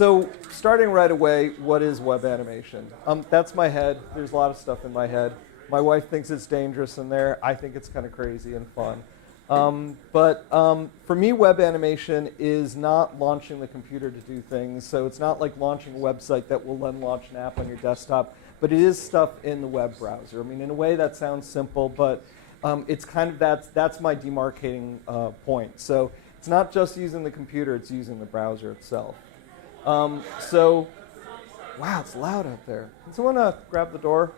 So starting right away, what is web animation? That's my head. There's a lot of stuff in my head. My wife thinks it's dangerous in there. I think it's kind of crazy and fun. But for me, web animation is not launching the computer to do things. So it's not like launching a website that will then launch an app on your desktop. But it is stuff in the web browser. I mean, in a way, that sounds simple, but it's kind of that's my demarcating point. So it's not just using the computer, it's using the browser itself. So, wow, it's loud out there. Can someone grab the door?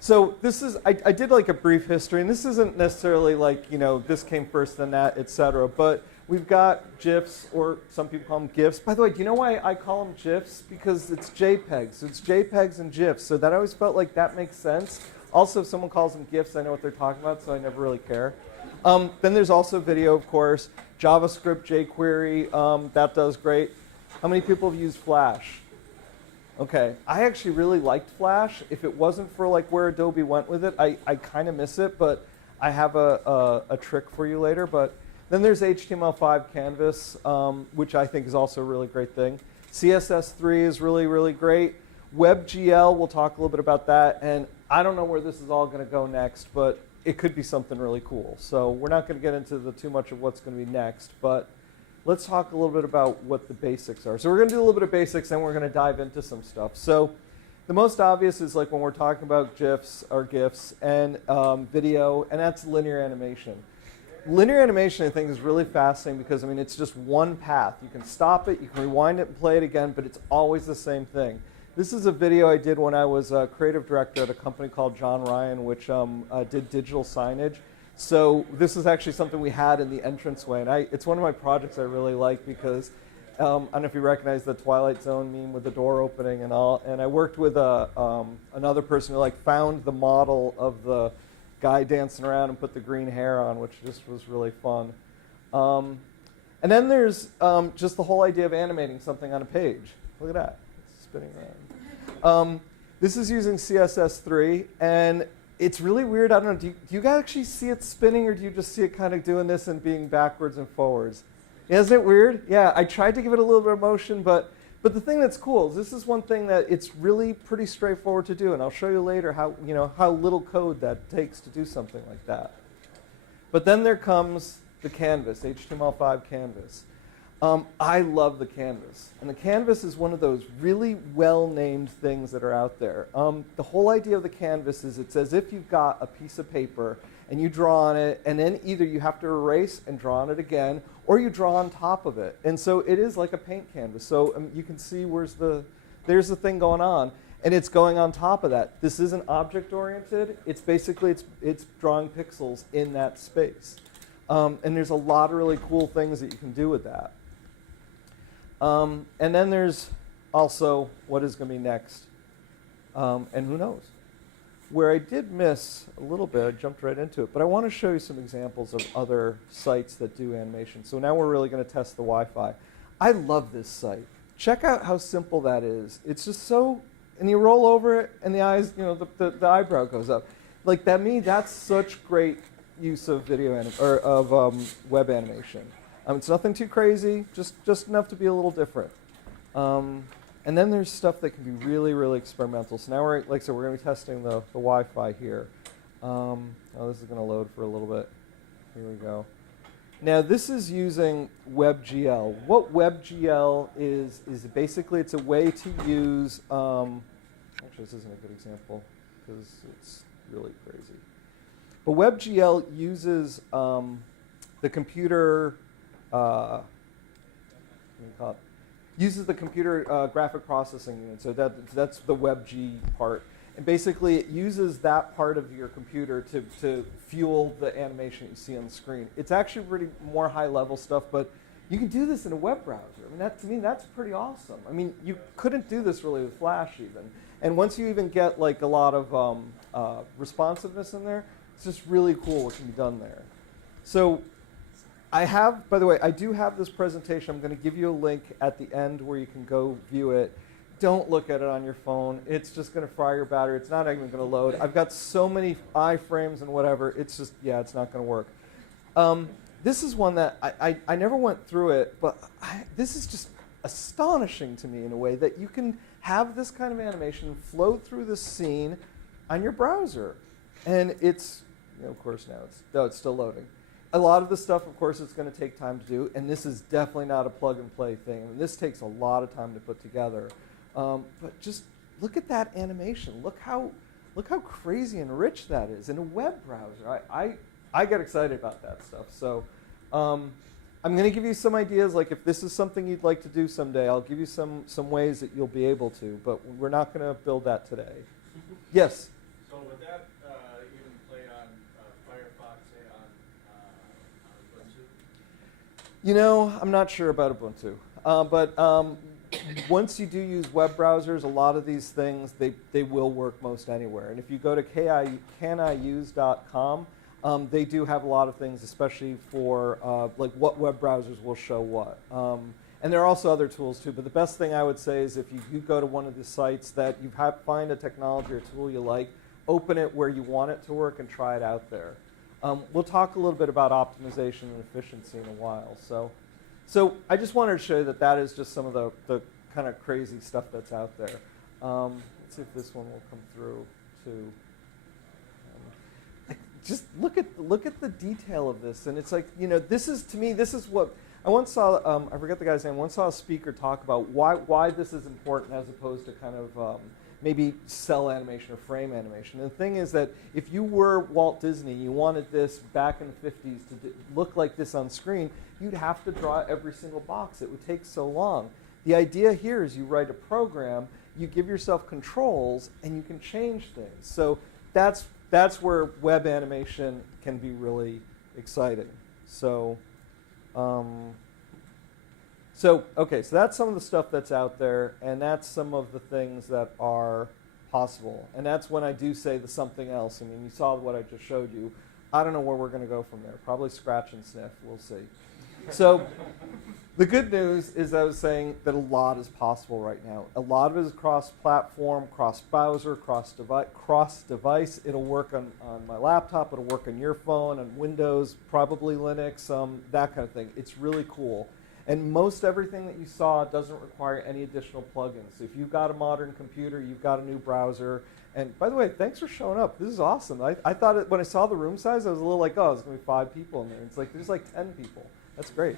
So this is, I did like a brief history, and this isn't necessarily like, this came first, then that, et cetera. But we've got GIFs, or some people call them GIFs. By the way, do you know why I call them GIFs? Because it's JPEGs. So it's JPEGs and GIFs. So that I always felt like that makes sense. Also, if someone calls them GIFs, I know what they're talking about, so I never really care. Then there's also video, of course. JavaScript, jQuery, that does great. How many people have used Flash? Okay, I actually really liked Flash. If it wasn't for like where Adobe went with it, I kind of miss it, but I have a trick for you later. But then there's HTML5 Canvas, which I think is also a really great thing. CSS3 is really, really great. WebGL, we'll talk a little bit about that. And I don't know where this is all going to go next, but it could be something really cool. So we're not going to get into too much of what's going to be next, but let's talk a little bit about what the basics are. So we're going to do a little bit of basics, and we're going to dive into some stuff. So the most obvious is like when we're talking about GIFs or GIFs and video, and that's linear animation. Linear animation, I think, is really fascinating because, I mean, it's just one path. You can stop it, you can rewind it and play it again, but it's always the same thing. This is a video I did when I was a creative director at a company called John Ryan, which did digital signage. So this is actually something we had in the entranceway. And it's one of my projects I really like because I don't know if you recognize the Twilight Zone meme with the door opening and all. And I worked with another person who found the model of the guy dancing around and put the green hair on, which just was really fun. And then there's just the whole idea of animating something on a page. Look at that. It's spinning around. This is using CSS3. And it's really weird. I don't know. Do you guys actually see it spinning, or do you just see it kind of doing this and being backwards and forwards? Isn't it weird? Yeah, I tried to give it a little bit of motion, but the thing that's cool is this is one thing that it's really pretty straightforward to do, and I'll show you later how little code that takes to do something like that. But then there comes the canvas, HTML5 canvas. I love the canvas. And the canvas is one of those really well-named things that are out there. The whole idea of the canvas is it's as if you've got a piece of paper and you draw on it, and then either you have to erase and draw on it again, or you draw on top of it. And so it is like a paint canvas. So you can see there's the thing going on, and it's going on top of that. This isn't object-oriented. It's basically, it's drawing pixels in that space. And there's a lot of really cool things that you can do with that. And then there's also what is going to be next. And who knows? Where I did miss a little bit, I jumped right into it, but I want to show you some examples of other sites that do animation. So now we're really going to test the Wi-Fi. I love this site. Check out how simple that is. It's just so, and you roll over it, and the eyes, the eyebrow goes up. Like that's such great use of web animation. It's nothing too crazy, just enough to be a little different. And then there's stuff that can be really, really experimental. So now we're going to be testing the Wi-Fi here. This is going to load for a little bit. Here we go. Now this is using WebGL. What WebGL is basically it's a way to use. Actually, this isn't a good example because it's really crazy. But WebGL uses the computer. Uses the computer graphic processing unit. So that's the WebG part. And basically, it uses that part of your computer to fuel the animation you see on the screen. It's actually pretty more high-level stuff, but you can do this in a web browser. I mean, to me, that's pretty awesome. I mean, you couldn't do this really with Flash even. And once you even get a lot of responsiveness in there, it's just really cool what can be done there. So by the way, I do have this presentation. I'm going to give you a link at the end where you can go view it. Don't look at it on your phone. It's just going to fry your battery. It's not even going to load. I've got so many iframes and whatever. It's just, it's not going to work. This is one that I never went through it, but this is just astonishing to me in a way that you can have this kind of animation flow through the scene on your browser. And it's, of course now it's still loading. A lot of the stuff, of course, it's going to take time to do, and this is definitely not a plug-and-play thing. And this takes a lot of time to put together. But just look at that animation. Look how crazy and rich that is in a web browser. I get excited about that stuff. So I'm going to give you some ideas. Like if this is something you'd like to do someday, I'll give you some ways that you'll be able to. But we're not going to build that today. Yes? So would that even play on Firefox, say on Ubuntu? I'm not sure about Ubuntu. But once you do use web browsers, a lot of these things, they will work most anywhere. And if you go to caniuse.com, they do have a lot of things, especially for like what web browsers will show what. And there are also other tools too, but the best thing I would say is if you go to one of the sites that you find a technology or tool you like, open it where you want it to work and try it out there. We'll talk a little bit about optimization and efficiency in a while. So I just wanted to show you that is just some of the kind of crazy stuff that's out there. Let's see if this one will come through too. Just look at the detail of this, and it's like, this is, to me, this is what I once saw. I forget the guy's name. Once saw a speaker talk about why this is important as opposed to kind of maybe cell animation or frame animation. And the thing is that if you were Walt Disney, you wanted this back in the 50s to look like this on screen, you'd have to draw every single box. It would take so long. The idea here is you write a program, you give yourself controls, and you can change things. So that's where web animation can be really exciting. So, okay, so that's some of the stuff that's out there, and that's some of the things that are possible. And that's when I do say the something else. I mean, you saw what I just showed you. I don't know where we're going to go from there. Probably scratch and sniff. We'll see. So the good news is I was saying that a lot is possible right now. A lot of it is cross-platform, cross-browser, cross-device. It'll work on my laptop. It'll work on your phone, on Windows, probably Linux, that kind of thing. It's really cool. And most everything that you saw doesn't require any additional plugins. So if you've got a modern computer, you've got a new browser. And by the way, thanks for showing up. This is awesome. I thought when I saw the room size, I was a little like, oh, there's going to be 5 people in there. It's like, there's like 10 people. That's great.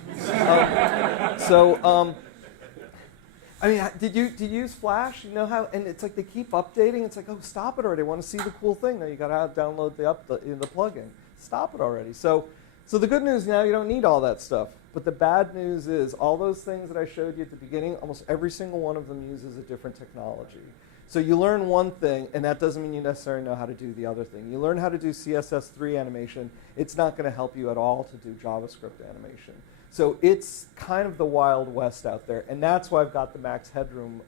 I mean, did you use Flash? You know how? And it's like they keep updating. It's like, oh, stop it already. I want to see the cool thing. Now you got to download the plugin. Stop it already. So the good news now, you don't need all that stuff. But the bad news is all those things that I showed you at the beginning, almost every single one of them uses a different technology. So you learn one thing, and that doesn't mean you necessarily know how to do the other thing. You learn how to do CSS3 animation. It's not going to help you at all to do JavaScript animation. So it's kind of the Wild West out there. And that's why I've got the max headroom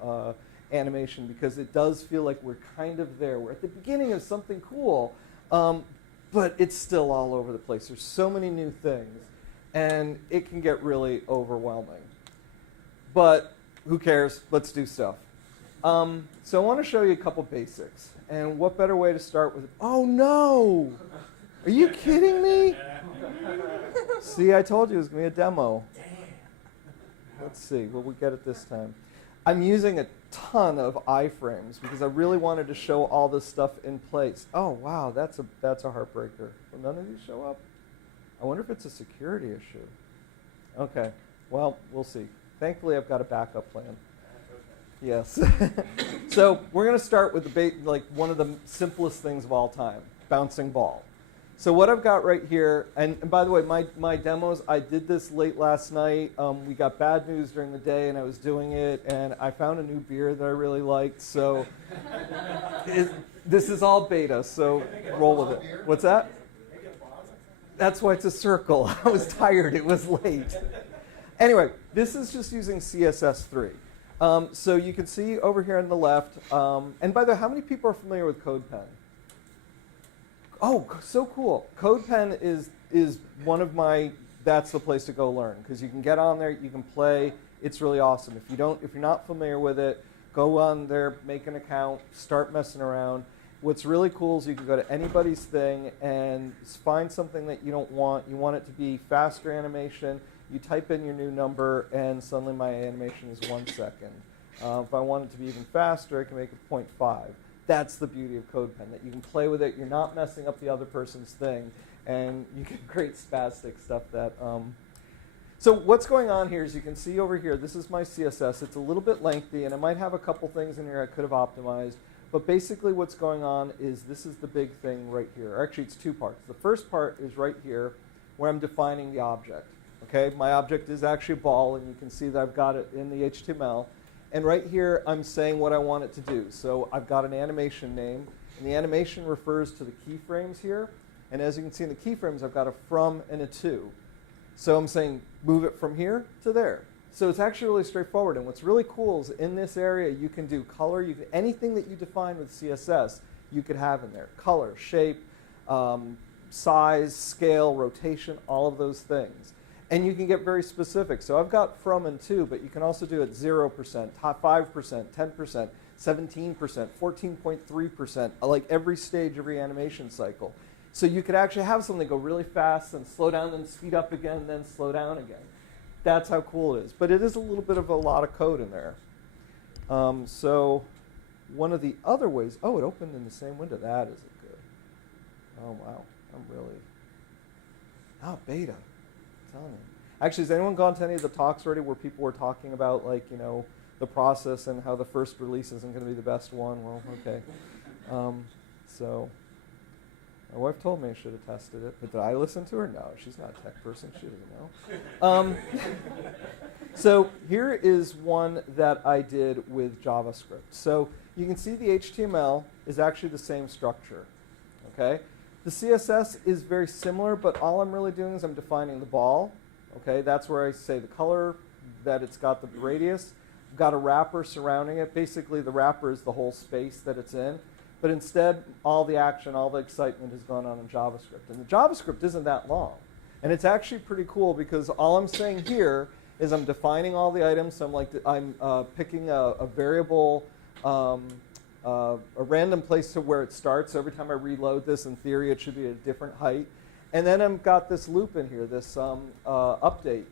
animation, because it does feel like we're kind of there. We're at the beginning of something cool, but it's still all over the place. There's so many new things, and it can get really overwhelming. But who cares? Let's do stuff. So I want to show you a couple basics. And what better way to start with? Oh, no! Are you kidding me? See, I told you it was going to be a demo. Let's see what we get at this time. I'm using a ton of iframes because I really wanted to show all this stuff in place. Oh, wow, that's a heartbreaker. Will none of these show up? I wonder if it's a security issue. Okay, well, we'll see. Thankfully, I've got a backup plan. Yes. So we're going to start with one of the simplest things of all time, bouncing ball. So what I've got right here, and by the way, my demos, I did this late last night. We got bad news during the day, and I was doing it, and I found a new beer that I really liked. So this is all beta, so roll with it. What's that? That's why it's a circle. I was tired. It was late. Anyway, this is just using CSS3. So you can see over here on the left, and by the way, how many people are familiar with CodePen? Oh, so cool. CodePen is one of that's the place to go learn, because you can get on there, you can play. It's really awesome. If you're not familiar with it, go on there, make an account, start messing around. What's really cool is you can go to anybody's thing and find something that you don't want. You want it to be faster animation. You type in your new number, and suddenly my animation is 1 second. If I want it to be even faster, I can make it 0.5. That's the beauty of CodePen, that you can play with it. You're not messing up the other person's thing, and you can create spastic stuff that... So what's going on here is you can see over here, this is my CSS. It's a little bit lengthy, and I might have a couple things in here I could have optimized. But basically what's going on is this is the big thing right here. Actually, it's two parts. The first part is right here where I'm defining the object. Okay, my object is actually a ball, and you can see that I've got it in the HTML. And right here, I'm saying what I want it to do. So I've got an animation name, and the animation refers to the keyframes here. And as you can see in the keyframes, I've got a from and a to. So I'm saying move it from here to there. So it's actually really straightforward. And what's really cool is in this area, you can do color. Anything that you define with CSS, you could have in there. Color, shape, size, scale, rotation, all of those things. And you can get very specific. So I've got from and to, but you can also do it 0%, 5%, 10%, 17%, 14.3%, like every stage, every animation cycle. So you could actually have something go really fast, then slow down, then speed up again, then slow down again. That's how cool it is. But it is a little bit of a lot of code in there. So one of the other ways, oh, it opened in the same window. That isn't good. Oh, wow. Beta. I'm telling you. Actually, has anyone gone to any of the talks already where people were talking about, like, you know, the process and how the first release isn't going to be the best one? Well, okay. So my wife told me I should have tested it, but did I listen to her? No, she's not a tech person. She doesn't know. So here is one that I did with JavaScript. So you can see the HTML is actually the same structure. Okay? The CSS is very similar, but all I'm really doing is I'm defining the ball. Okay? That's where I say the color, that it's got the radius. I've got a wrapper surrounding it. Basically, the wrapper is the whole space that it's in. But instead, all the action, all the excitement has gone on in JavaScript. And the JavaScript isn't that long. And it's actually pretty cool because all I'm saying here is I'm defining all the items. So I'm picking a variable, a random place to where it starts. So every time I reload this, in theory, it should be at a different height. And then I've got this loop in here, this update.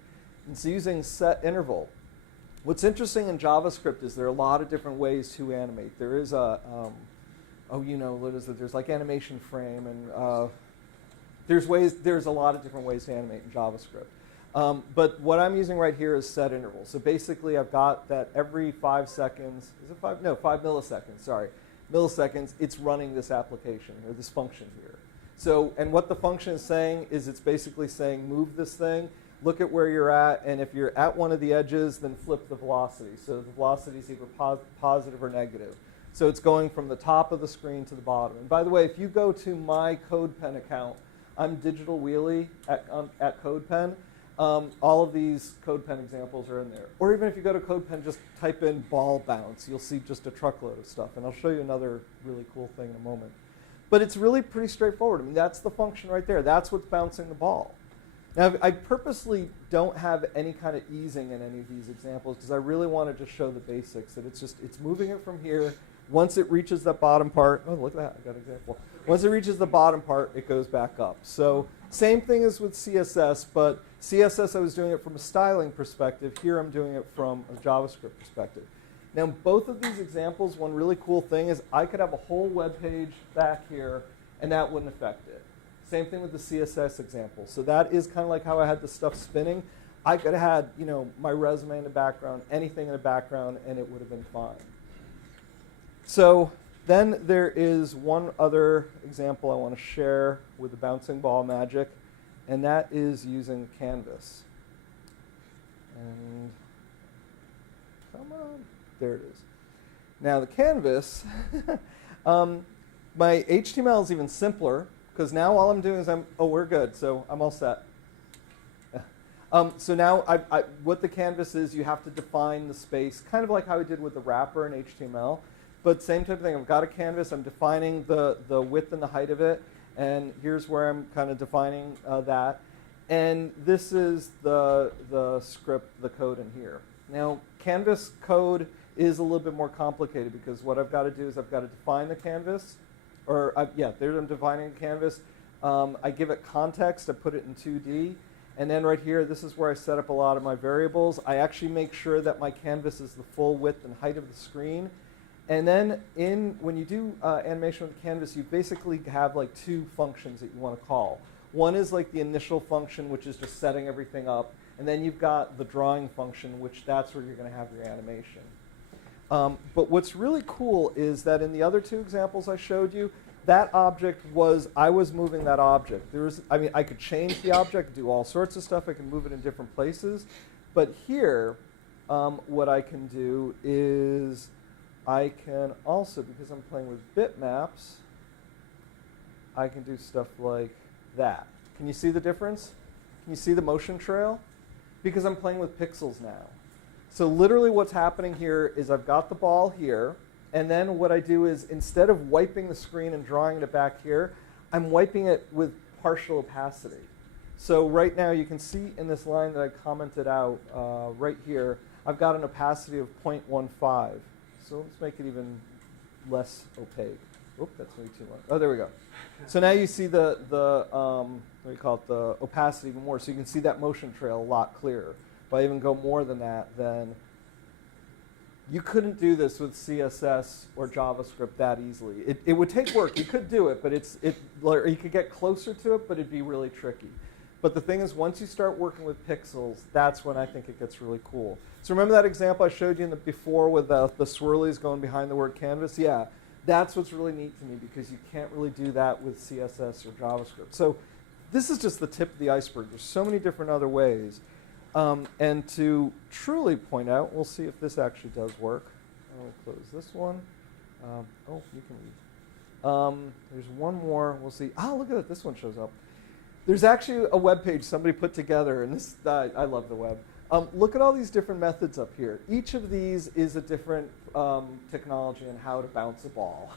It's using set interval. What's interesting in JavaScript is there are a lot of different ways to animate. There is a... what is it? There's like animation frame, and there's a lot of different ways to animate in JavaScript. But what I'm using right here is set interval. So basically, I've got that every 5 seconds. Is it 5? No, 5 milliseconds. Sorry, milliseconds. It's running this application or this function here. So, and what the function is saying is it's basically saying move this thing, look at where you're at, and if you're at one of the edges, then flip the velocity. So the velocity is either positive or negative. So it's going from the top of the screen to the bottom. And by the way, if you go to my CodePen account, I'm Digital Wheelie at CodePen. All of these CodePen examples are in there. Or even if you go to CodePen, just type in ball bounce. You'll see just a truckload of stuff. And I'll show you another really cool thing in a moment. But it's really pretty straightforward. I mean, that's the function right there. That's what's bouncing the ball. Now, I purposely don't have any kind of easing in any of these examples because I really want to just show the basics, that it's moving it from here. Once it reaches that bottom part, oh, look at that, I got an example. Once it reaches the bottom part, it goes back up. So same thing as with CSS, but CSS I was doing it from a styling perspective. Here I'm doing it from a JavaScript perspective. Now, both of these examples, one really cool thing is I could have a whole web page back here, and that wouldn't affect it. Same thing with the CSS example. So that is kind of like how I had the stuff spinning. I could have had, my resume in the background, anything in the background, and it would have been fine. So then there is one other example I want to share with the bouncing ball magic, and that is using Canvas. And come on. There it is. Now the Canvas, my HTML is even simpler because now all I'm doing is we're good, so I'm all set. So now what the Canvas is, you have to define the space, kind of like how we did with the wrapper in HTML, but same type of thing. I've got a canvas, I'm defining the width and the height of it, and here's where I'm kind of defining that. And this is the script, the code in here. Now, Canvas code is a little bit more complicated because what I've got to do is I've got to define the canvas, there I'm defining the canvas. I give it context, I put it in 2D, And then right here, this is where I set up a lot of my variables. I actually make sure that my canvas is the full width and height of the screen. And then when you do animation with canvas, you basically have like two functions that you want to call. One is like the initial function, which is just setting everything up. And then you've got the drawing function, which that's where you're going to have your animation. But what's really cool is that in the other two examples I showed you, that object was, I was moving that object. I could change the object, do all sorts of stuff. I can move it in different places. But here, what I can do is I can also, because I'm playing with bitmaps, I can do stuff like that. Can you see the difference? Can you see the motion trail? Because I'm playing with pixels now. So literally what's happening here is I've got the ball here, and then what I do is instead of wiping the screen and drawing it back here, I'm wiping it with partial opacity. So right now you can see in this line that I commented out right here, I've got an opacity of 0.15. So let's make it even less opaque. Oop, that's maybe too much. Oh, there we go. So now you see the what do you call it, the opacity even more. So you can see that motion trail a lot clearer. If I even go more than that, then you couldn't do this with CSS or JavaScript that easily. It would take work. You could do it, but or you could get closer to it, but it'd be really tricky. But the thing is, once you start working with pixels, that's when I think it gets really cool. So remember that example I showed you before with the swirlies going behind the word canvas? Yeah, that's what's really neat to me, because you can't really do that with CSS or JavaScript. So this is just the tip of the iceberg. There's so many different other ways. And to truly point out, we'll see if this actually does work. I'll close this one. Oh, you can read. There's one more. We'll see. Oh, look at it. This one shows up. There's actually a web page somebody put together, and this I love the web. Look at all these different methods up here. Each of these is a different technology on how to bounce a ball.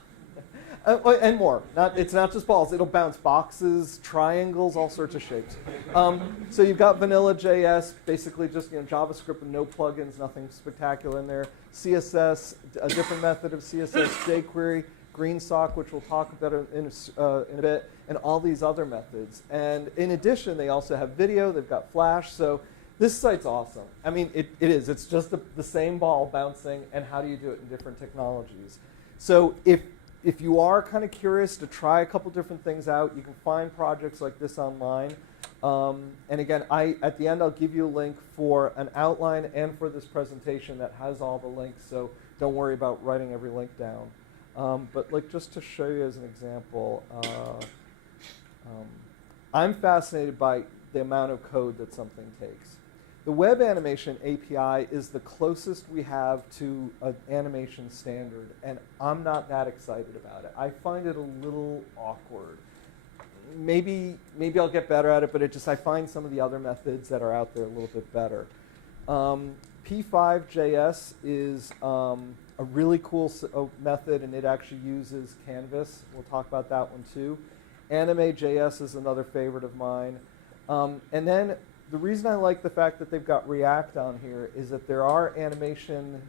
And more. It's not just balls. It'll bounce boxes, triangles, all sorts of shapes. So you've got vanilla JS, basically just JavaScript with no plugins, nothing spectacular in there. CSS, a different method of CSS, jQuery, GreenSock, which we'll talk about in a bit, and all these other methods. And in addition, they also have video. They've got Flash. So this site's awesome. I mean, it is. It's just the same ball bouncing, and how do you do it in different technologies? So if you are kind of curious to try a couple different things out, you can find projects like this online. And again, at the end, I'll give you a link for an outline and for this presentation that has all the links. So don't worry about writing every link down. But like just to show you as an example, I'm fascinated by the amount of code that something takes. The web animation API is the closest we have to an animation standard, and I'm not that excited about it. I find it a little awkward. Maybe I'll get better at it, but I find some of the other methods that are out there a little bit better. P5JS is a really cool method, and it actually uses Canvas. We'll talk about that one too. Anime.js is another favorite of mine. And then the reason I like the fact that they've got React on here is that there are animation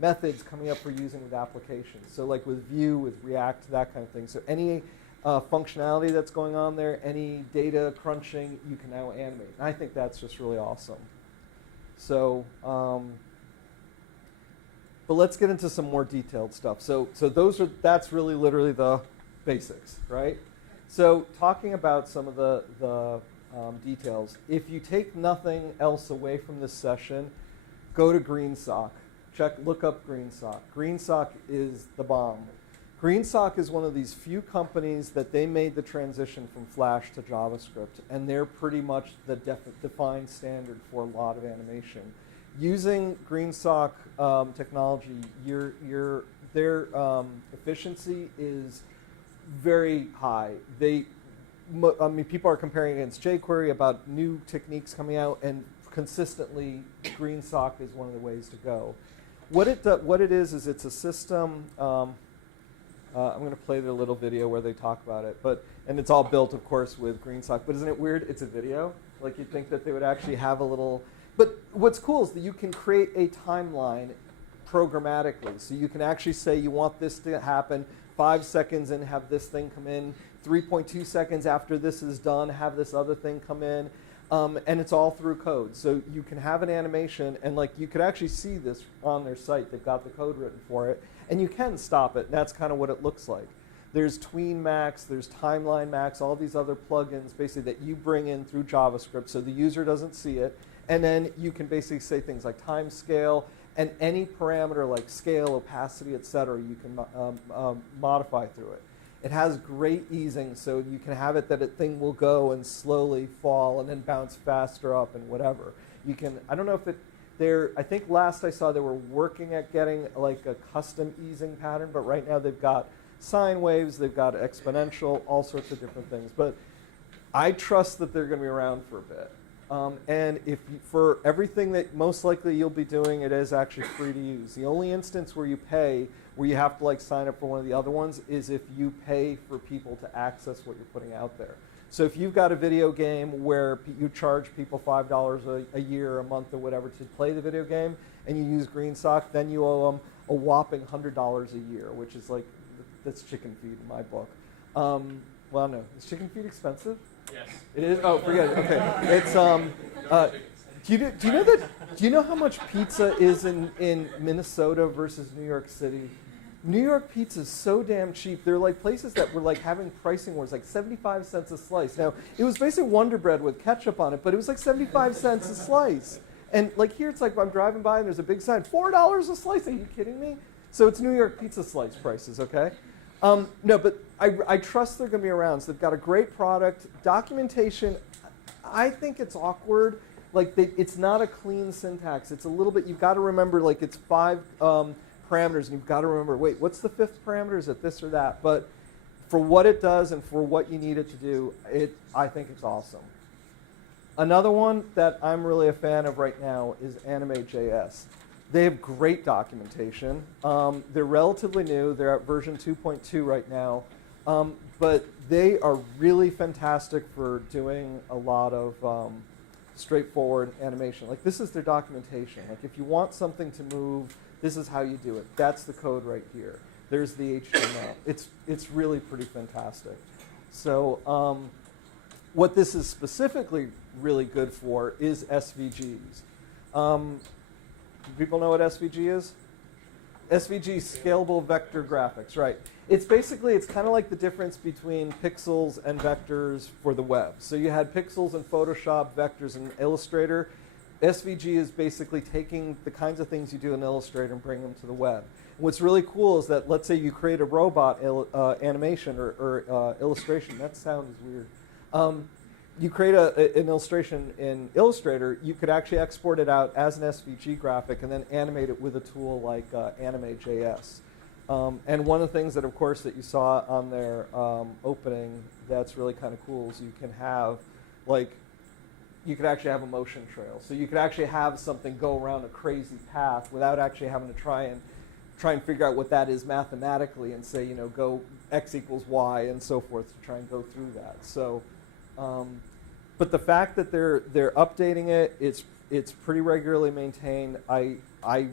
methods coming up for using with applications. So like with Vue, with React, that kind of thing. So any functionality that's going on there, any data crunching, you can now animate. And I think that's just really awesome. So, but let's get into some more detailed stuff. So that's really literally the basics, right? So talking about some of the details, if you take nothing else away from this session, go to GreenSock. Look up GreenSock. GreenSock is the bomb. GreenSock is one of these few companies that they made the transition from Flash to JavaScript, and they're pretty much the defined standard for a lot of animation. Using GreenSock technology, their efficiency is very high. People are comparing against jQuery about new techniques coming out, and consistently, GreenSock is one of the ways to go. What it is it's a system. I'm going to play their little video where they talk about it, and it's all built, of course, with GreenSock. But isn't it weird? It's a video. Like you'd think that they would actually have a little. But what's cool is that you can create a timeline programmatically. So you can actually say you want this to happen 5 seconds and have this thing come in. 3.2 seconds after this is done, have this other thing come in. And it's all through code. So you can have an animation, and like you could actually see this on their site. They've got the code written for it. And you can stop it, and that's kind of what it looks like. There's Tween Max, there's Timeline Max, all these other plugins basically that you bring in through JavaScript so the user doesn't see it. And then you can basically say things like time scale, and any parameter like scale, opacity, et cetera, you can modify through it. It has great easing, so you can have it that a thing will go and slowly fall and then bounce faster up and whatever. You can, I don't know if I think last I saw they were working at getting like a custom easing pattern, but right now they've got sine waves, they've got exponential, all sorts of different things. But I trust that they're going to be around for a bit. And for everything that most likely you'll be doing, it is actually free to use. The only instance where you pay, where you have to like sign up for one of the other ones, is if you pay for people to access what you're putting out there. So if you've got a video game where you charge people $5 a year, a month, or whatever to play the video game, and you use GreenSock, then you owe them a whopping $100 a year, which is like, that's chicken feed in my book. Well, no, is chicken feed expensive? Yes. It is? Oh, forget it. Okay. It's do you know how much pizza is in Minnesota versus New York City? New York pizza is so damn cheap. There are like places that were like having pricing wars, like 75 cents a slice. Now, it was basically Wonder Bread with ketchup on it, but it was like 75 cents a slice. And like here, it's like I'm driving by and there's a big sign, $4 a slice. Are you kidding me? So it's New York pizza slice prices, okay? No, but I trust they're going to be around. So they've got a great product. Documentation, I think it's awkward. Like it's not a clean syntax. It's a little bit, you've got to remember, like it's 5 parameters, and you've got to remember, wait, what's the 5th parameter? Is it this or that? But for what it does and for what you need it to do, I think it's awesome. Another one that I'm really a fan of right now is Anime.js. They have great documentation. They're relatively new. They're at version 2.2 right now. But they are really fantastic for doing a lot of straightforward animation. Like this is their documentation. Like if you want something to move, this is how you do it. That's the code right here. There's the HTML. It's really pretty fantastic. So what this is specifically really good for is SVGs. People know what SVG is? SVG, scalable vector graphics, right. It's kind of like the difference between pixels and vectors for the web. So you had pixels in Photoshop, vectors in Illustrator. SVG is basically taking the kinds of things you do in Illustrator and bring them to the web. And what's really cool is that, let's say you create a robot animation or illustration. That sound is weird. You create an illustration in Illustrator, you could actually export it out as an SVG graphic and then animate it with a tool like Anime.js. And one of the things that, of course, that you saw on their opening that's really kind of cool is you can have, like, you could actually have a motion trail. So you could actually have something go around a crazy path without actually having to try and figure out what that is mathematically and say, go x equals y and so forth to try and go through that. So. But the fact that they're updating it, it's pretty regularly maintained. I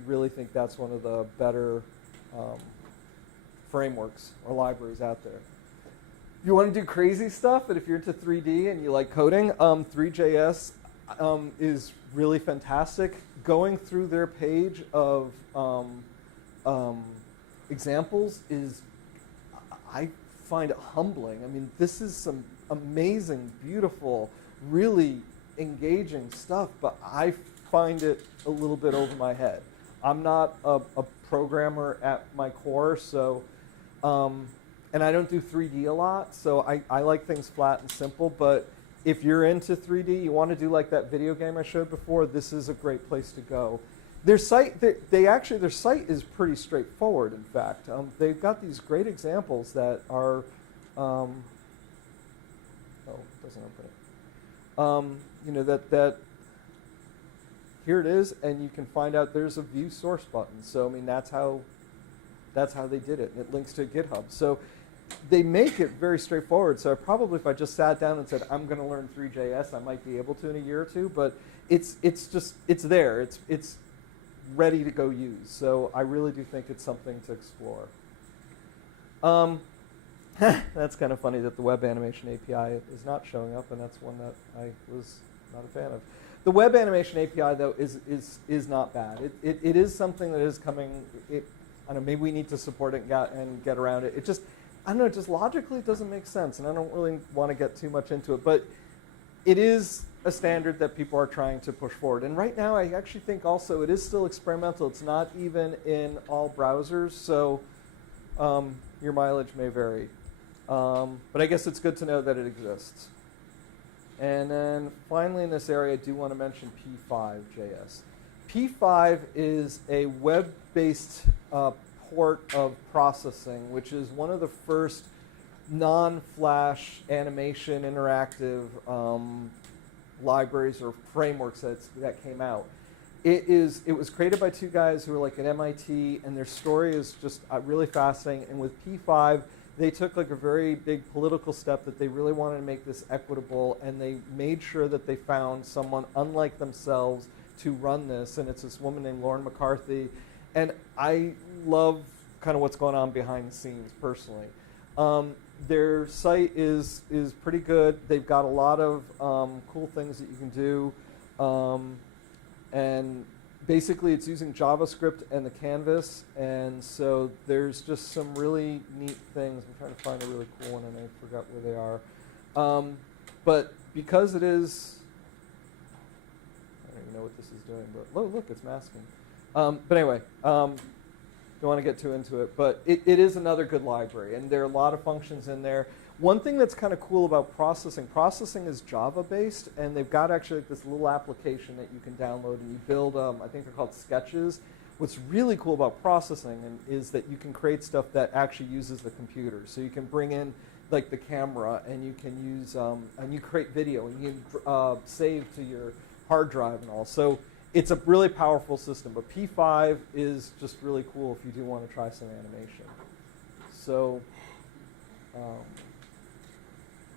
really think that's one of the better frameworks or libraries out there. If you want to do crazy stuff, but if you're into 3D and you like coding, 3JS is really fantastic. Going through their page of examples is, I find it humbling. I mean, this is some amazing, beautiful, really engaging stuff, but I find it a little bit over my head. I'm not a programmer at my core, so, and I don't do 3D a lot, so I like things flat and simple, but if you're into 3D, you want to do like that video game I showed before, this is a great place to go. Their site, their site is pretty straightforward, in fact. They've got these great examples that are, oh, it doesn't open it. That here it is, and you can find out there's a view source button. So I mean, that's how they did it. It links to GitHub. So they make it very straightforward. So probably if I just sat down and said I'm going to learn 3JS, I might be able to in a year or two. But it's there. It's ready to go use. So I really do think it's something to explore. That's kind of funny that the web animation API is not showing up, and that's one that I was not a fan of. The web animation API, though, is not bad. It is something that is coming. I don't know, maybe we need to support it and get around it. It just, I don't know, just logically it doesn't make sense, and I don't really want to get too much into it. But it is a standard that people are trying to push forward. And right now, I actually think also it is still experimental. It's not even in all browsers, so your mileage may vary. But I guess it's good to know that it exists. And then finally in this area, I do want to mention P5.js. P5 is a web-based port of processing, which is one of the first non-Flash animation interactive libraries or frameworks that came out. It was created by two guys who were like at MIT, and their story is just really fascinating. And with P5, they took like a very big political step that they really wanted to make this equitable, and they made sure that they found someone unlike themselves to run this, and it's this woman named Lauren McCarthy. And I love kind of what's going on behind the scenes personally. Their site is pretty good. They've got a lot of cool things that you can do. And basically it's using JavaScript and the canvas, and so there's just some really neat things. I'm trying to find a really cool one and I forgot where they are. But because it is, I don't even know what this is doing, but look, it's masking. But anyway, don't want to get too into it, but it is another good library, and there are a lot of functions in there. One thing that's kind of cool about processing is Java-based, and they've got actually like this little application that you can download, and you build, I think they're called sketches. What's really cool about processing is that you can create stuff that actually uses the computer. So you can bring in like the camera, and you can use, and you create video, and you can save to your hard drive and all. So it's a really powerful system, but P5 is just really cool if you do want to try some animation. So,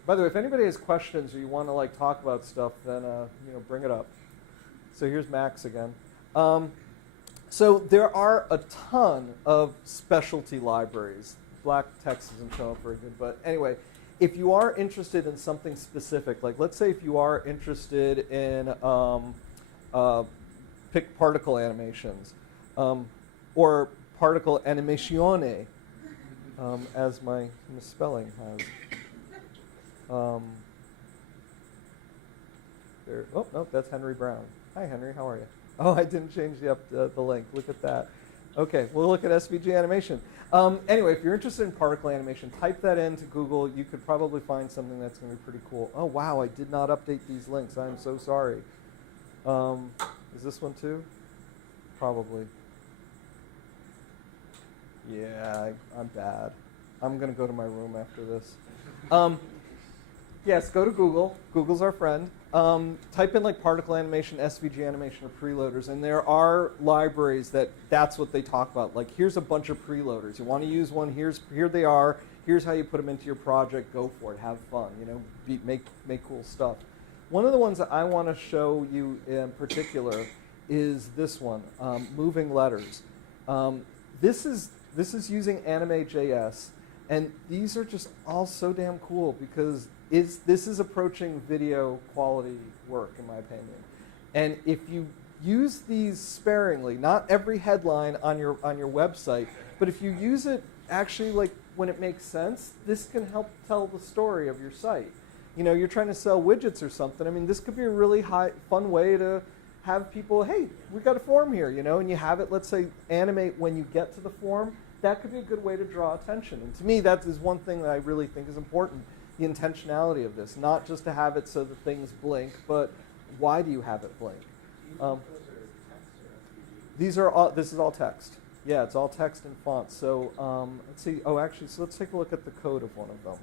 by the way, if anybody has questions or you want to like talk about stuff, then bring it up. So here's Max again. So there are a ton of specialty libraries. Black text isn't showing up very good, but anyway, if you are interested in something specific, like let's say if you are interested in pick particle animations or particle animatione, as my misspelling has. Oh, no, that's Henry Brown. Hi, Henry, how are you? Oh, I didn't change the link. Look at that. Okay, we'll look at SVG animation. Anyway, if you're interested in particle animation, type that into Google. You could probably find something that's going to be pretty cool. Oh, wow, I did not update these links. I'm so sorry. Is this one too? Probably. Yeah, I'm bad. I'm going to go to my room after this. Yes, go to Google. Google's our friend. Type in like particle animation, SVG animation, or preloaders, and there are libraries that's what they talk about. Like, here's a bunch of preloaders. You want to use one? Here they are. Here's how you put them into your project. Go for it. Have fun. Make cool stuff. One of the ones that I want to show you in particular is this one, moving letters. This is using Anime.js, and these are just all so damn cool because this is approaching video quality work, in my opinion. And if you use these sparingly, not every headline on your website, but if you use it actually like when it makes sense, this can help tell the story of your site. You're trying to sell widgets or something. I mean, this could be a really fun way to have people, hey, we've got a form here, and you have it, let's say, animate when you get to the form. That could be a good way to draw attention. And to me, that is one thing that I really think is important, the intentionality of this. Not just to have it so that things blink, but why do you have it blink? This is all text. Yeah, it's all text and font. So let's see. Oh, actually, so let's take a look at the code of one of them.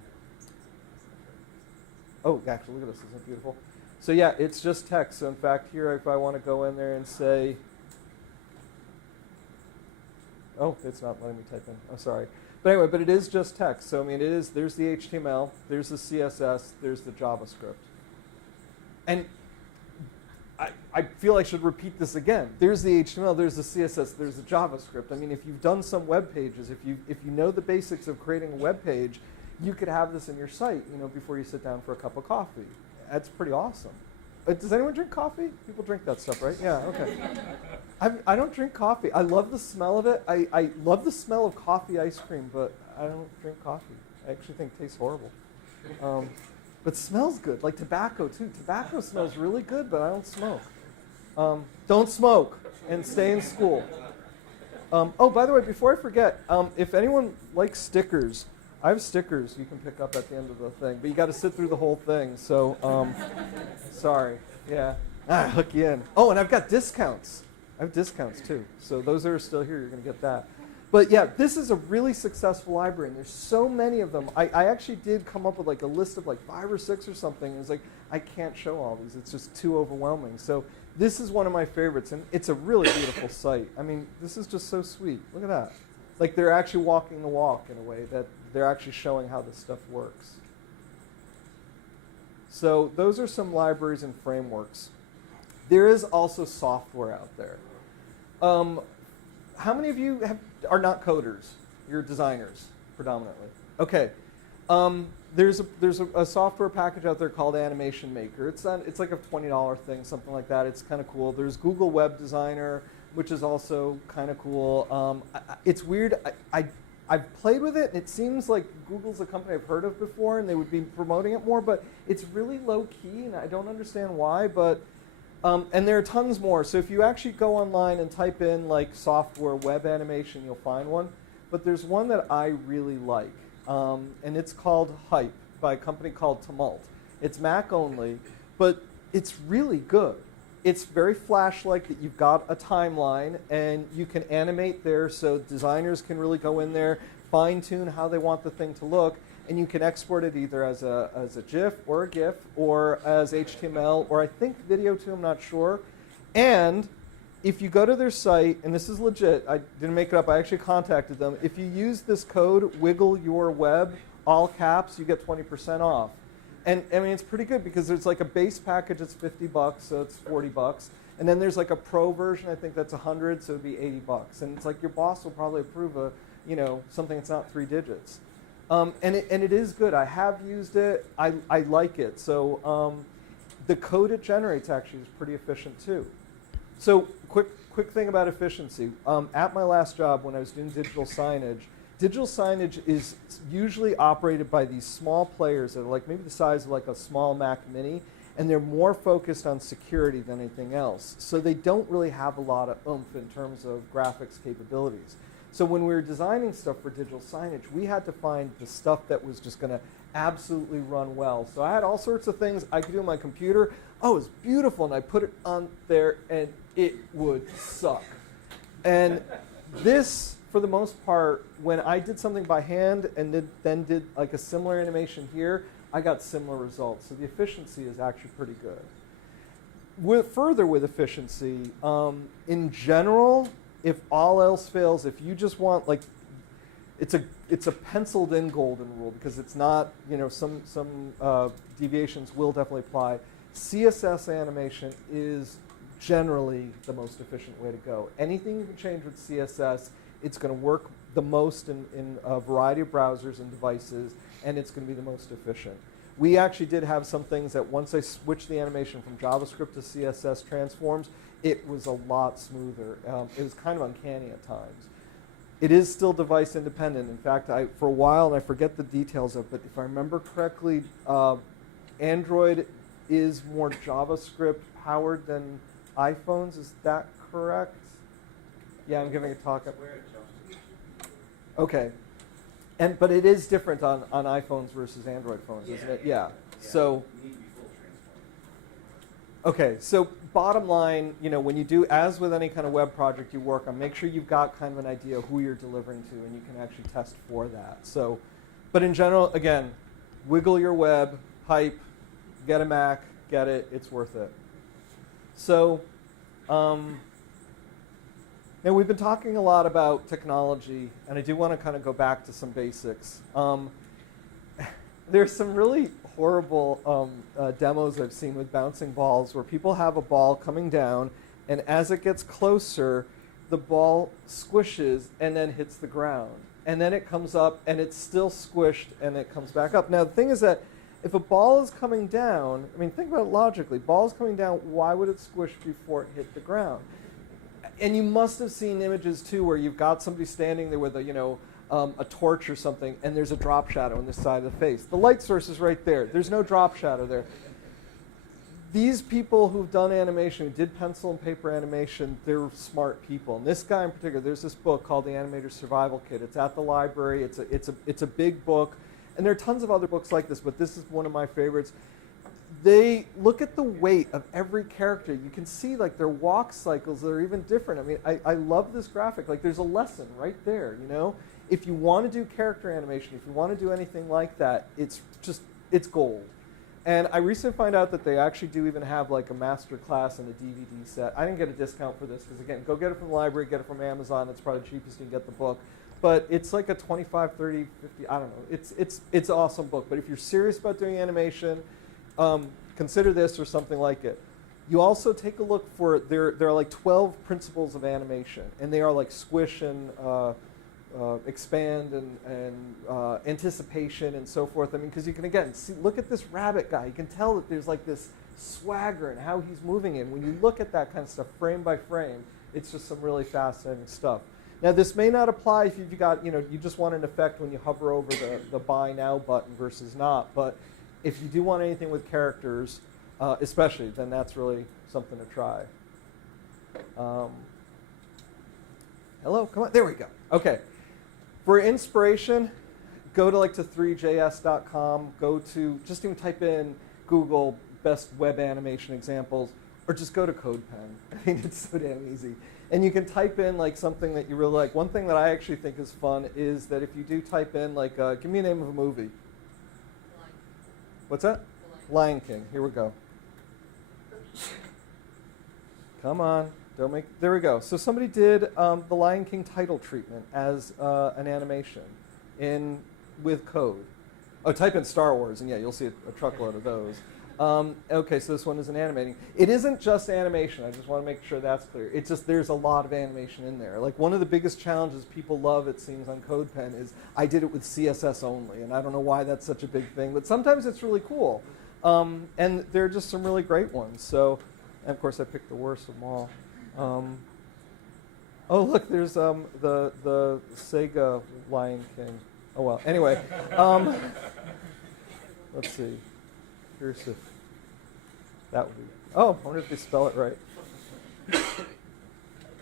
Oh, actually, look at this. Isn't it beautiful? So yeah, it's just text. So in fact, here, if I want to go in there and say, oh, it's not letting me type in. I'm sorry. But anyway, but it is just text. So I mean, there's the HTML, there's the CSS, there's the JavaScript. And I feel I should repeat this again. There's the HTML, there's the CSS, there's the JavaScript. I mean, if you've done some web pages, if you know the basics of creating a web page, you could have this in your site, before you sit down for a cup of coffee. That's pretty awesome. Does anyone drink coffee? People drink that stuff, right? Yeah, okay. I don't drink coffee. I love the smell of it. I love the smell of coffee ice cream, but I don't drink coffee. I actually think it tastes horrible. But smells good, like tobacco too. Tobacco smells really good, but I don't smoke. Don't smoke and stay in school. Oh, by the way, before I forget, if anyone likes stickers, I have stickers you can pick up at the end of the thing, but you got to sit through the whole thing. So, sorry. Yeah. Hook you in. Oh, and I've got discounts. I have discounts too. So those that are still here, you're going to get that. But yeah, this is a really successful library, and there's so many of them. I actually did come up with like a list of like 5 or 6 or something. And it's like, I can't show all these. It's just too overwhelming. So this is one of my favorites, and it's a really beautiful site. I mean, this is just so sweet. Look at that. Like they're actually walking the walk in a way that they're actually showing how this stuff works. So those are some libraries and frameworks. There is also software out there. How many of you are not coders? You're designers, predominantly. Okay. There's a software package out there called Animation Maker. It's like a $20 thing, something like that. It's kind of cool. There's Google Web Designer, which is also kind of cool. It's weird. I've played with it, and it seems like Google's a company I've heard of before, and they would be promoting it more, but it's really low-key, and I don't understand why. But and there are tons more. So if you actually go online and type in like software web animation, you'll find one. But there's one that I really like, and it's called Hype by a company called Tumult. It's Mac only, but it's really good. It's very Flash-like that you've got a timeline, and you can animate there so designers can really go in there, fine-tune how they want the thing to look, and you can export it either as a GIF or a GIF or as HTML or I think video too, I'm not sure. And if you go to their site, and this is legit, I didn't make it up, I actually contacted them. If you use this code, wiggle your web, all caps, you get 20% off. And I mean, it's pretty good because there's like a base package that's $50, so it's $40. And then there's like a pro version, I think that's 100, so it'd be $80. And it's like your boss will probably approve something that's not 3 digits. And it is good. I have used it. I like it. So the code it generates actually is pretty efficient too. So quick thing about efficiency. At my last job when I was doing digital signage is usually operated by these small players that are like maybe the size of like a small Mac Mini, and they're more focused on security than anything else. So they don't really have a lot of oomph in terms of graphics capabilities. So when we were designing stuff for digital signage, we had to find the stuff that was just going to absolutely run well. So I had all sorts of things I could do on my computer. Oh, it's beautiful, and I put it on there, and it would suck. And this, for the most part, when I did something by hand and then did like a similar animation here, I got similar results. So the efficiency is actually pretty good. Further with efficiency, in general, if all else fails, if you just want like, it's a penciled in golden rule because it's not, some deviations will definitely apply. CSS animation is generally the most efficient way to go. Anything you can change with CSS, it's going to work the most in a variety of browsers and devices, and it's going to be the most efficient. We actually did have some things that once I switched the animation from JavaScript to CSS transforms, it was a lot smoother. It was kind of uncanny at times. It is still device independent. In fact, for a while, and I forget the details of it, but if I remember correctly, Android is more JavaScript powered than iPhones. Is that correct? Yeah, I'm giving a talk. Okay. But it is different on iPhones versus Android phones, isn't it? Yeah. So. Okay, so bottom line, when you do, as with any kind of web project you work on, make sure you've got kind of an idea of who you're delivering to, and you can actually test for that. So, but in general, again, wiggle your web, Hype, get a Mac, get it, it's worth it. So, now we've been talking a lot about technology, and I do want to kind of go back to some basics. there's some really horrible demos I've seen with bouncing balls where people have a ball coming down, and as it gets closer, the ball squishes and then hits the ground. And then it comes up, and it's still squished, and it comes back up. Now, the thing is that if a ball is coming down, I mean, think about it logically. Ball is coming down, why would it squish before it hit the ground? And you must have seen images, too, where you've got somebody standing there with a torch or something, and there's a drop shadow on the side of the face. The light source is right there. There's no drop shadow there. These people who've done animation, who did pencil and paper animation, they're smart people. And this guy in particular, there's this book called The Animator's Survival Kit. It's at the library. It's a big book. And there are tons of other books like this, but this is one of my favorites. They look at the weight of every character. You can see like their walk cycles that are even different. I mean, I love this graphic. Like there's a lesson right there, you know? If you want to do character animation, if you want to do anything like that, it's gold. And I recently found out that they actually do even have like a master class and a DVD set. I didn't get a discount for this because, again, go get it from the library, get it from Amazon. It's probably the cheapest you can get the book. But it's like a 25, 30, 50, I don't know. It's an awesome book. But if you're serious about doing animation, consider this or something like it. You also take a look for, there are like 12 principles of animation. And they are like squish and expand and anticipation and so forth. I mean, because you can, again, look at this rabbit guy. You can tell that there's like this swagger in how he's moving in. When you look at that kind of stuff frame by frame, it's just some really fascinating stuff. Now, this may not apply if you've got, you just want an effect when you hover over the Buy Now button versus not. But if you do want anything with characters, especially, then that's really something to try. Hello, come on. There we go. OK. For inspiration, go to to 3js.com. Go to, just even type in Google best web animation examples, or just go to CodePen. I mean, it's so damn easy. And you can type in something that you really like. One thing that I actually think is fun is that if you do type in give me a name of a movie. What's that? Lion King. Here we go. Come on. Don't make. There we go. So somebody did the Lion King title treatment as an animation with code. Oh, type in Star Wars, and yeah, you'll see a truckload of those. OK, so this one isn't animating. It isn't just animation. I just want to make sure that's clear. It's just there's a lot of animation in there. Like one of the biggest challenges people love, it seems, on CodePen is I did it with CSS only, and I don't know why that's such a big thing, but sometimes it's really cool. And there are just some really great ones. So, and of course, I picked the worst of them all. Oh, look, there's the Sega Lion King. Oh, well. Anyway, let's see. Here's if that would be. Oh, I wonder if they spell it right.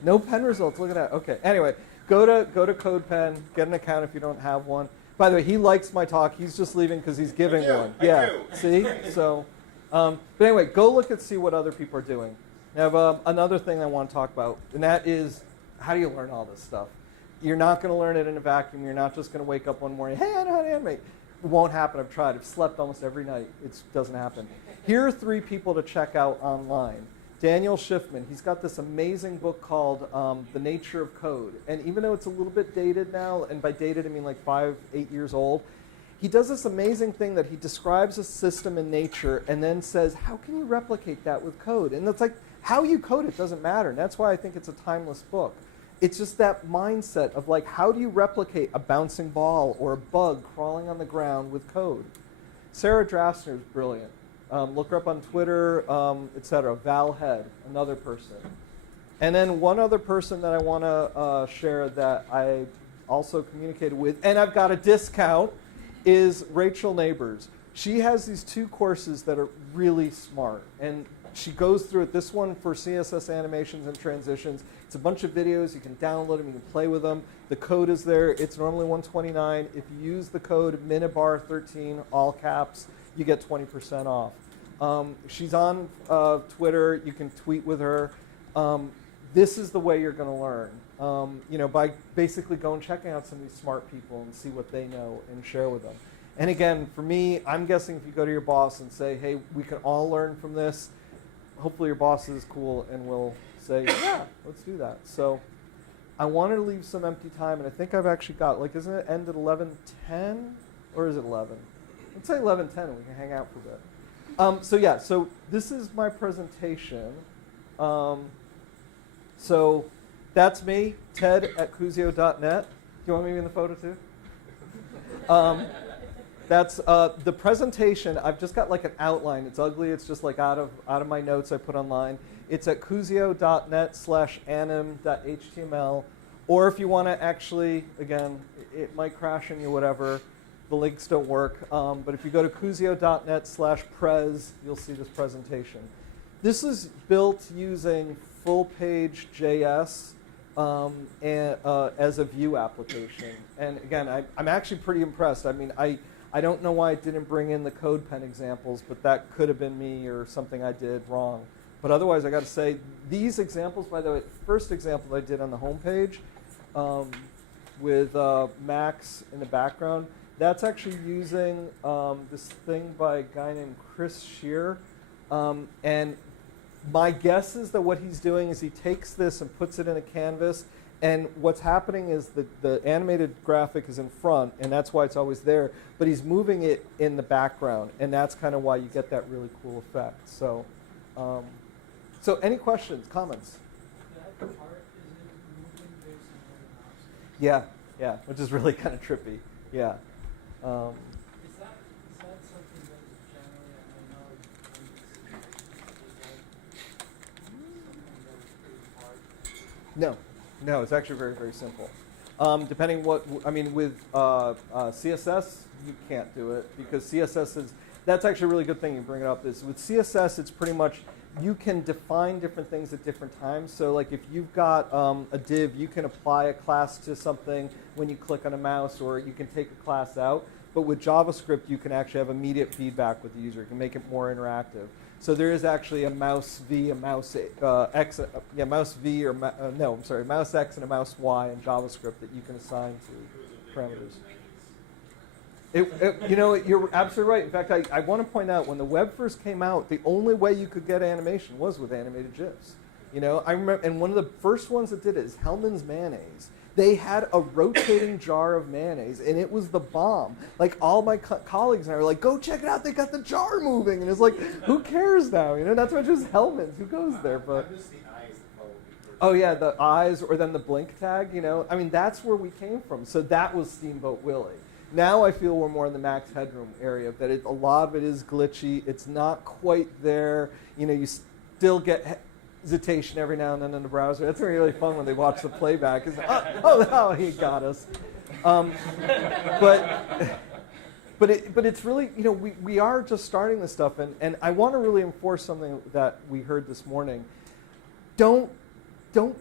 No pen results. Look at that. OK. Anyway, go to CodePen. Get an account if you don't have one. By the way, he likes my talk. He's just leaving because he's giving one. Yeah. See? So, but anyway, go look and see what other people are doing. I have another thing I want to talk about, and that is how do you learn all this stuff? You're not going to learn it in a vacuum. You're not just going to wake up one morning, hey, I know how to animate. It won't happen. I've tried. I've slept almost every night. It doesn't happen. Here are 3 people to check out online. Daniel Schiffman, he's got this amazing book called The Nature of Code. And even though it's a little bit dated now, and by dated I mean like 5, 8 years old, he does this amazing thing that he describes a system in nature and then says, how can you replicate that with code? And it's like, how you code it doesn't matter. And that's why I think it's a timeless book. It's just that mindset of how do you replicate a bouncing ball or a bug crawling on the ground with code? Sarah Drasner is brilliant. Look her up on Twitter, etc. Val Head, another person. And then one other person that I want to share that I also communicated with, and I've got a discount, is Rachel Neighbors. She has these 2 courses that are really smart. And she goes through it. This one for CSS animations and transitions. It's a bunch of videos. You can download them. You can play with them. The code is there. It's normally $129. If you use the code minibar13, all caps, you get 20% off. She's on Twitter. You can tweet with her. This is the way you're going to learn, by basically going and checking out some of these smart people and see what they know and share with them. And again, for me, I'm guessing if you go to your boss and say, hey, we can all learn from this, hopefully your boss is cool and will say, yeah, let's do that. So I wanted to leave some empty time, and I think I've actually got, isn't it end at 11:10? Or is it 11? let's say 11:10 and we can hang out for a bit. So yeah, so this is my presentation. So that's me, Ted at Kuzio.net. Do you want me in the photo too? That's the presentation. I've just got like an outline. It's ugly. It's just like out of my notes I put online. It's at kuzio.net/anim.html. Or if you want to actually, again, it might crash on you, whatever. The links don't work. But if you go to kuzio.net/prez, you'll see this presentation. This is built using full-page JS as a view application. And again, I'm actually pretty impressed. I mean, I don't know why I didn't bring in the CodePen examples, but that could have been me or something I did wrong. But otherwise, I got to say, these examples, by the way, first example I did on the homepage with Max in the background, that's actually using this thing by a guy named Shear. And my guess is that what he's doing is he takes this and puts it in a canvas, and what's happening is the animated graphic is in front, and that's why it's always there, but he's moving it in the background, and that's kind of why you get that really cool effect. So, so any questions, comments? That part, is it moving based on where the mouse is? Yeah, yeah, which is really kind of trippy. Yeah. Is that something that is generally, I know when you see it, is that something that is pretty hard? No, it's actually very, very simple. Depending what, I mean, with CSS, you can't do it because CSS is, that's actually a really good thing you bring it up, is with CSS, it's pretty much, you can define different things at different times. So like if you've got a div, you can apply a class to something when you click on a mouse, or you can take a class out. But with JavaScript, you can actually have immediate feedback with the user. You can make it more interactive. So there is actually a mouse V, a mouse X, mouse V, or mouse X and a mouse Y in JavaScript that you can assign to parameters. You know, you're absolutely right. In fact, I want to point out when the web first came out, the only way you could get animation was with animated GIFs. You know, I remember, and one of the first ones that did it is Hellman's Mayonnaise. They had a rotating jar of mayonnaise, and it was the bomb. Like, all my colleagues and I were like, go check it out, they got the jar moving. And it's like, who cares now? You know, that's why it's just Hellman's. Who goes there? But oh, yeah, the eyes, or then the blink tag, you know. I mean, that's where we came from. So that was Steamboat Willie. Now I feel we're more in the max headroom area, that a lot of it is glitchy. It's not quite there. You know, you still get hesitation every now and then in the browser. That's really fun when they watch the playback. It's, oh, he got us. But it's really, you know, we are just starting this stuff, and I want to really enforce something that we heard this morning. Don't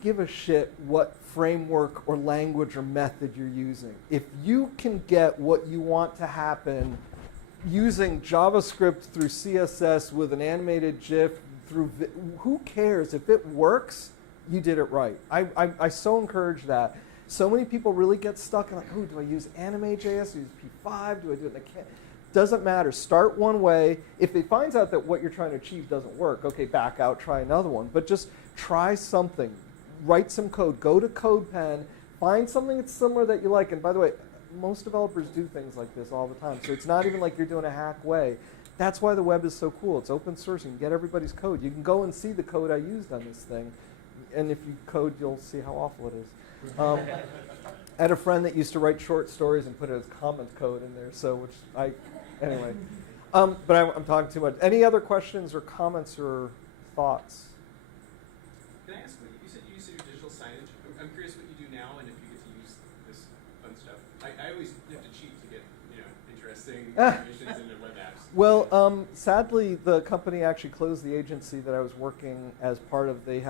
give a shit what framework or language or method you're using. If you can get what you want to happen using JavaScript through CSS with an animated GIF, who cares? If it works, you did it right. I so encourage that. So many people really get stuck in like, oh, do I use Anime.js? Do I use P5? Do I do it in the Doesn't matter. Start one way. If it finds out that what you're trying to achieve doesn't work, okay, back out, try another one. But just try something. Write some code. Go to CodePen. Find something that's similar that you like. And by the way, most developers do things like this all the time. So it's not even like you're doing a hack way. That's why the web is so cool. It's open source. You can get everybody's code. You can go and see the code I used on this thing. And if you code, you'll see how awful it is. I had a friend that used to write short stories and put it as comment code in there. So anyway. But I'm talking too much. Any other questions or comments or thoughts? Can I ask, you said you use your digital signage. I'm curious what you do now and if you get to use this fun stuff. I always have to cheat to get, you know, interesting animations into web apps. Well, sadly, the company actually closed the agency that I was working as part of. They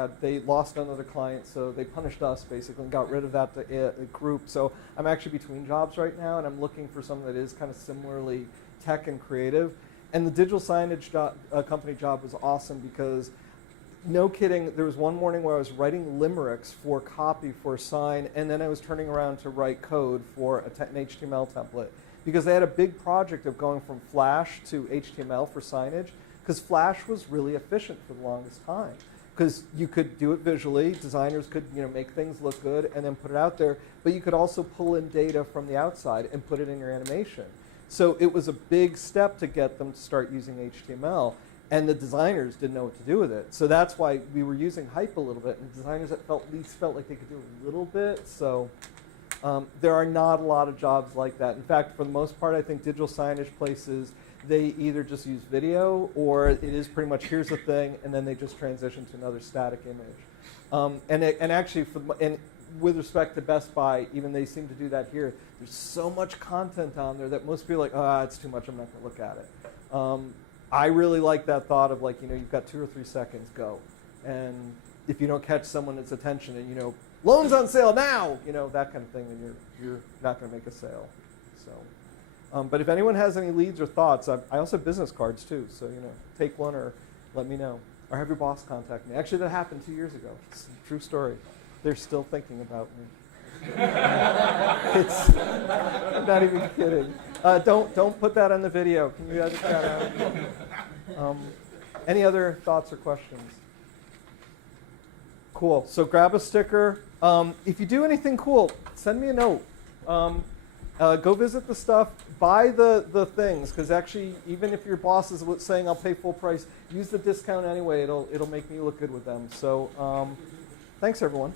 lost another client, so they punished us basically and got rid of that group. So I'm actually between jobs right now, and I'm looking for something that is kind of similarly tech and creative. And the digital signage company job was awesome because, no kidding, there was one morning where I was writing limericks for copy for a sign, and then I was turning around to write code for an HTML template. Because they had a big project of going from Flash to HTML for signage, because Flash was really efficient for the longest time. Because you could do it visually, designers could make things look good and then put it out there, but you could also pull in data from the outside and put it in your animation. So it was a big step to get them to start using HTML. And the designers didn't know what to do with it. So that's why we were using hype a little bit. And designers at least felt like they could do a little bit. So there are not a lot of jobs like that. In fact, for the most part, I think digital signage places, they either just use video or it is pretty much here's the thing, and then they just transition to another static image. And actually, with respect to Best Buy, even they seem to do that here. There's so much content on there that most people are like, it's too much, I'm not going to look at it. I really like that thought of like, you've got 2 or 3 seconds, go. And if you don't catch someone's attention and, loans on sale now, that kind of thing, then you're not going to make a sale. So, but if anyone has any leads or thoughts, I also have business cards too. So, take one or let me know. Or have your boss contact me. Actually, that happened 2 years ago. It's a true story. They're still thinking about me. I'm not even kidding. Don't put that on the video. Can you edit that out? Any other thoughts or questions? Cool. So grab a sticker. If you do anything cool, send me a note. Go visit the stuff. Buy the things, because actually, even if your boss is saying I'll pay full price, use the discount anyway. It'll make me look good with them. So thanks, everyone.